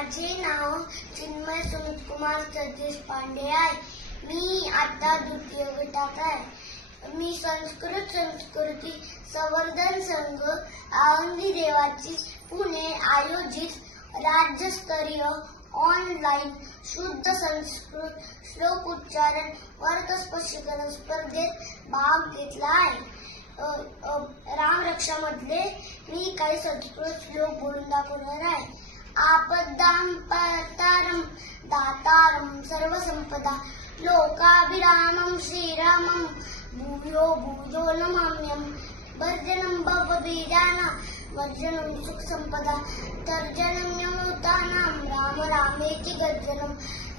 माझे नाव चिन्मय सुमितकुमार सतीश पांडे आहे. मी आता द्वितीय गटात आहे. मी संस्कृत संस्कृती संवर्धन संघ आळंदी देवाची पुणे आयोजित राज्यस्तरीय ऑनलाईन शुद्ध संस्कृत श्लोक उच्चारण वर्ग स्पष्टीकरण स्पर्धेत भाग घेतला आहे. रामरक्षामधले मी काही संस्कृत श्लोक बोलून दाखवणार आहे. आपदां परतारं दातारं सर्वसम्पदा लोकाभिरामं श्रीरामं भूयो भूयो नमाम्यं। वर्जनं भवबीजाना वर्जनं सुखसम्पदा तर्जनं यमुतानां राम रामेति गर्जनं।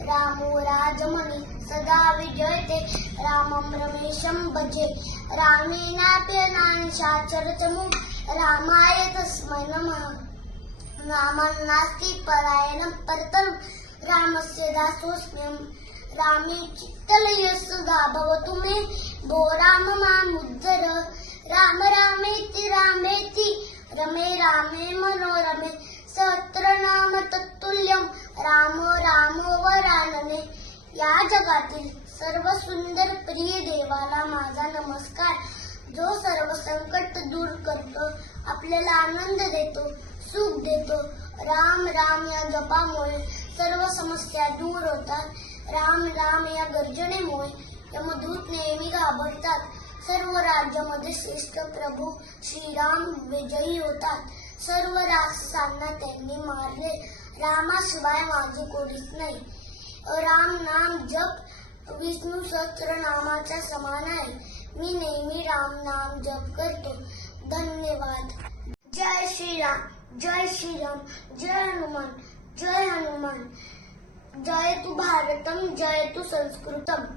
रामो राजमणि सदा विजयते। रामं रमेशं भजे। रामेणाप्यनानि शाचरचमु। रामाय तस्मै नमः। नास्ति परायणं परतं रामस्य दासोऽस्म्यं रामे चित्तलय सदा भवतु मे भो राम मामुद्धर राम रामेति रामेति रमे रामे मनोरमे सहस्रनाम तत्तुल्यं राम रामो वरानने। या जगातील सर्व सुंदर प्रिय देवाला माझा नमस्कार। जो सर्व संकट दूर करतो आपल्याला आनंद देतो सुख देतो. राम राम या जपामुळे सर्व समस्या दूर होतात. राम राम या गर्जनेमुळे यमदूत नेहमी घाबरतात. सर्व राज्यामध्ये श्रेष्ठ प्रभू श्रीराम विजयी होतात. सर्व राक्षसांना त्यांनी मारले. रामाशिवाय माझे कोणीच नाही. राम नाम जप विष्णू सत्र नामाच्या समान आहे. मी नेहमी राम नाम जप करतो. धन्यवाद. जय श्रीराम. जय श्रीराम जय हनुमान जय हनुमान। जय तू भारतम जय तू संस्कृतम।